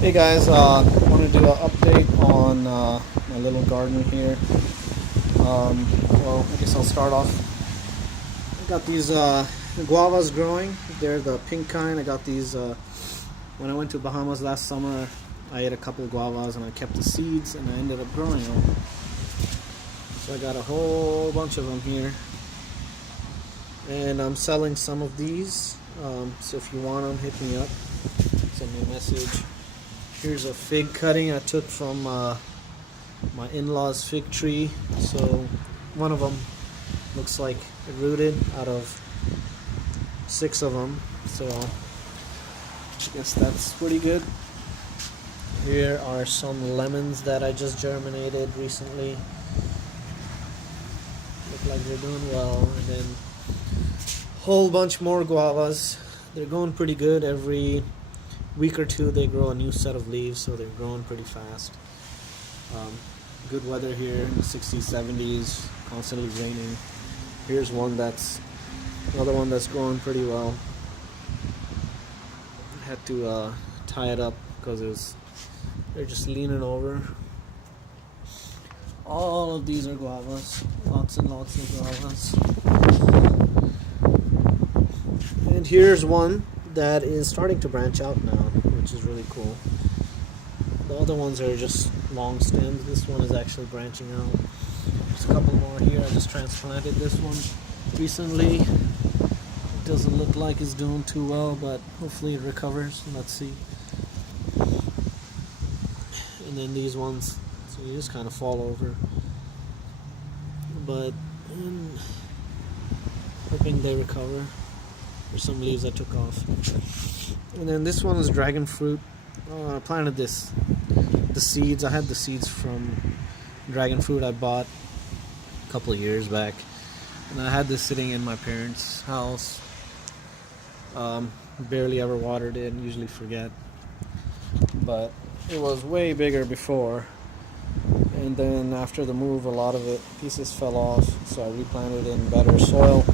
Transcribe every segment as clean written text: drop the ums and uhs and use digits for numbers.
Hey guys, want to do an update on my little garden here. Well, I guess I'll start off. I got these guavas growing. They're the pink kind. I got these when I went to Bahamas last summer. I ate a couple of guavas and I kept the seeds and I ended up growing them. So I got a whole bunch of them here. And I'm selling some of these. So if you want them, hit me up. Send me a message. Here's a fig cutting I took from my in-laws' fig tree. So one of them looks like it rooted out of 6 of them. So I guess that's pretty good. Here are some lemons that I just germinated recently. Look like they're doing well. And then a whole bunch more guavas. They're going pretty good. Every week or two they grow a new set of leaves, so they're growing pretty fast. Good weather here in the 60s, 70s, constantly raining. Here's another one that's growing pretty well. I had to tie it up because they're just leaning over. All of these are guavas, lots and lots of guavas. And here's one that is starting to branch out now, which is really cool. The other ones are just long stems. This one is actually branching out. There's a couple more here. I just transplanted this one recently. It doesn't look like it's doing too well, but hopefully it recovers. Let's see. And then these ones, so you just kind of fall over. But I'm hoping they recover. There's some leaves I took off. And then this one is dragon fruit. I planted the seeds. I had the seeds from dragon fruit I bought a couple of years back. And I had this sitting in my parents' house. Barely ever watered it, usually forget. But it was way bigger before. And then after the move, a lot of pieces fell off. So I replanted it in better soil.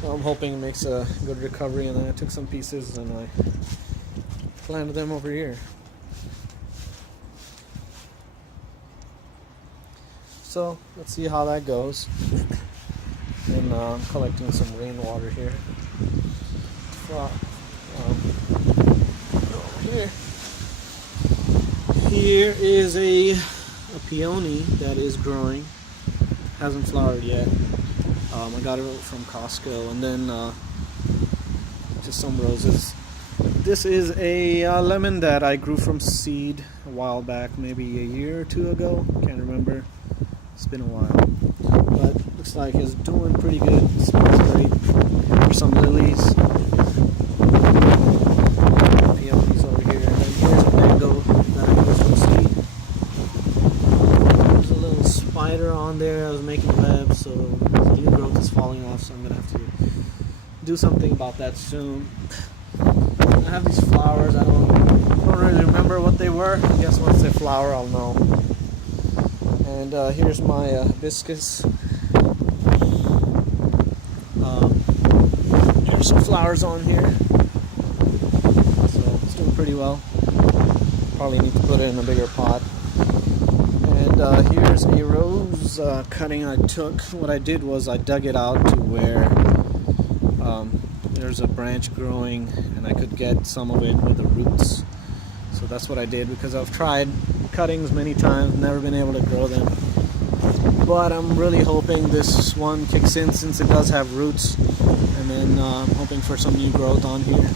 So I'm hoping it makes a good recovery, and then I took some pieces and I planted them over here. So let's see how that goes. And I'm collecting some rainwater here. Here is a peony that is growing. Hasn't flowered yet. I got it from Costco, and then just some roses. This is a lemon that I grew from seed a while back, maybe a year or two ago. Can't remember. It's been a while, but looks like it's doing pretty good. It smells great. There's some lilies, peonies over here, and then here's a mango that I grew from seed. There's a little spider on there. I was making webs, so new growth is falling off, so I'm gonna have to do something about that soon. I have these flowers. I don't really remember what they were. I guess once they flower, I'll know. And here's my hibiscus. There's some flowers on here, so it's doing pretty well. Probably need to put it in a bigger pot. And here's a rose cutting I took. What I did was I dug it out to where there's a branch growing and I could get some of it with the roots. So that's what I did, because I've tried cuttings many times, never been able to grow them. But I'm really hoping this one kicks in since it does have roots. And then I'm hoping for some new growth on here.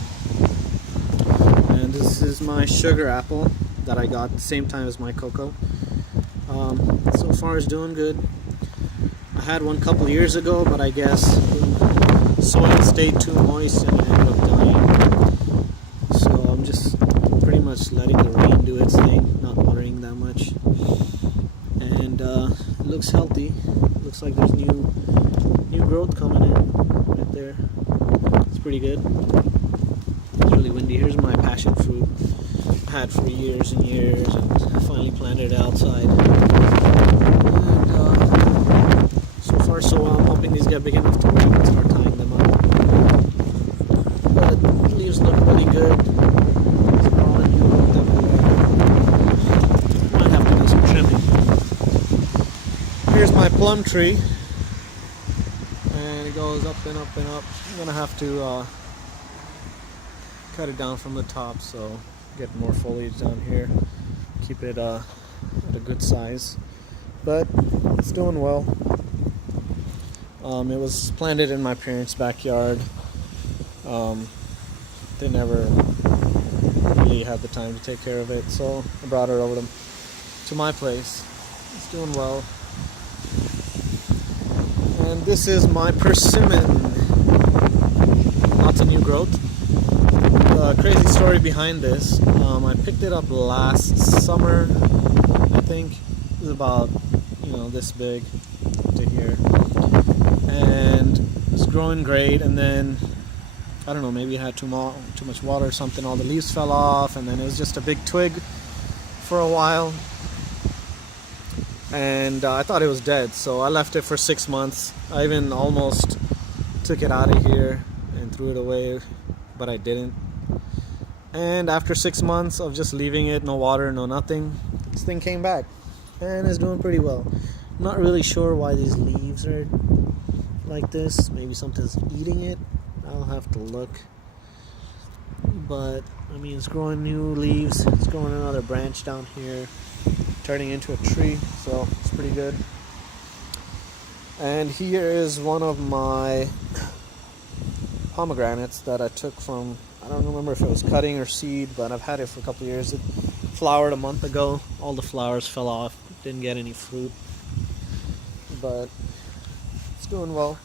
And this is my sugar apple that I got at the same time as my cocoa. So far it's doing good. I had one a couple years ago, but I guess the soil stayed too moist and it ended up dying. So I'm just pretty much letting the rain do its thing, not watering that much. And it looks healthy. Looks like there's new growth coming in right there. It's pretty good. It's really windy. Here's my passion fruit I had for years and years, and I finally planted it outside. And so far so well. I'm hoping these get big enough to where I can start tying them up. But the leaves look really good. It's growing. plum tree, and it goes up and up and up. I'm gonna have to cut it down from the top so get more foliage down here, keep it at a good size, but it's doing well. It was planted in my parents' backyard. They never really had the time to take care of it, so I brought it over to my place. It's doing well. And this is my persimmon. Lots of new growth. The crazy story behind this, I picked it up last summer, I think. It was about, this big to here. And it's growing great, and then I don't know, maybe it had too much water or something. All the leaves fell off, and then it was just a big twig for a while. And I thought it was dead, so I left it for 6 months. I even almost took it out of here and threw it away, but I didn't. And after 6 months of just leaving it, no water, no nothing, this thing came back and is doing pretty well. Not really sure why these leaves are like this. Maybe something's eating it. I'll have to look. But I mean, it's growing new leaves. It's growing another branch down here, turning into a tree, so it's pretty good. And here is one of my pomegranates that I took from, I don't remember if it was cutting or seed, but I've had it for a couple of years. It flowered a month ago. All the flowers fell off, didn't get any fruit, but it's doing well.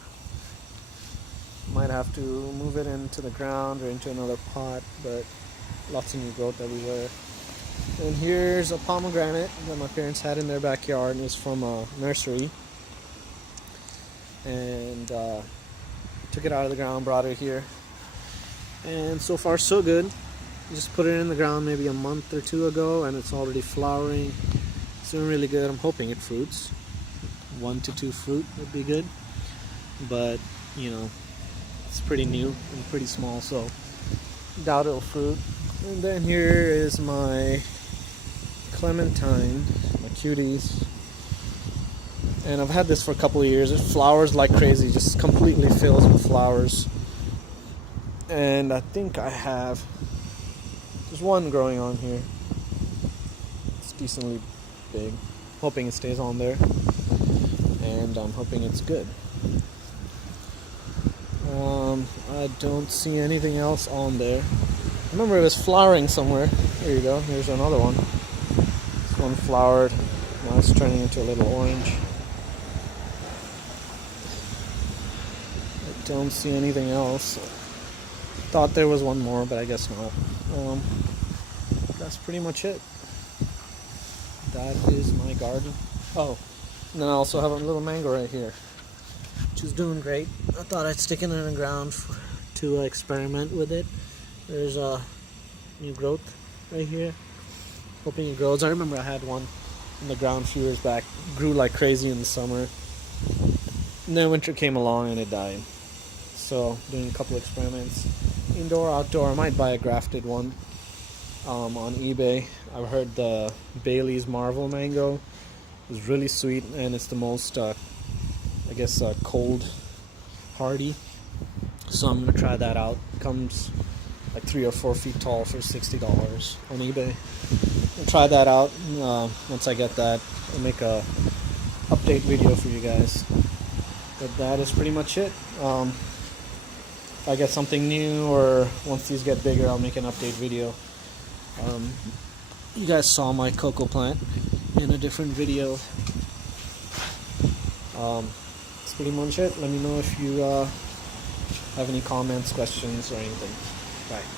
Might have to move it into the ground or into another pot, but lots of new growth everywhere. And here's a pomegranate that my parents had in their backyard, and it's from a nursery. And took it out of the ground, brought it here, and so far so good. Just put it in the ground maybe a month or two ago, and it's already flowering. It's doing really good. I'm hoping it fruits. 1 to 2 fruit would be good, but it's pretty new and pretty small, so doubt it'll fruit. And then here is my clementine, my cuties, and I've had this for a couple of years. It flowers like crazy, just completely fills with flowers. And I think I have there's one growing on here. It's decently big. Hoping it stays on there, and I'm hoping it's good. I don't see anything else on there. I remember it was flowering somewhere. There you go. Here's another one. This one flowered. Now it's turning into a little orange. I don't see anything else. Thought there was one more, but I guess not. That's pretty much it. That is my garden. Oh, and then I also have a little mango right here, which is doing great. I thought I'd stick it in the ground to experiment with it. There's a new growth right here. Hoping it grows. I remember I had one in the ground a few years back. Grew like crazy in the summer. And then winter came along and it died. So doing a couple experiments. Indoor, outdoor. I might buy a grafted one on eBay. I've heard the Bailey's Marvel Mango is really sweet, and it's the most, cold hardy. So I'm going to try that out. It comes like 3 or 4 feet tall for $60 on eBay. I'll try that out. Once I get that, I'll make a update video for you guys. But that is pretty much it. If I get something new, or once these get bigger, I'll make an update video. You guys saw my cocoa plant in a different video. That's pretty much it. Let me know if you have any comments, questions, or anything. Bye.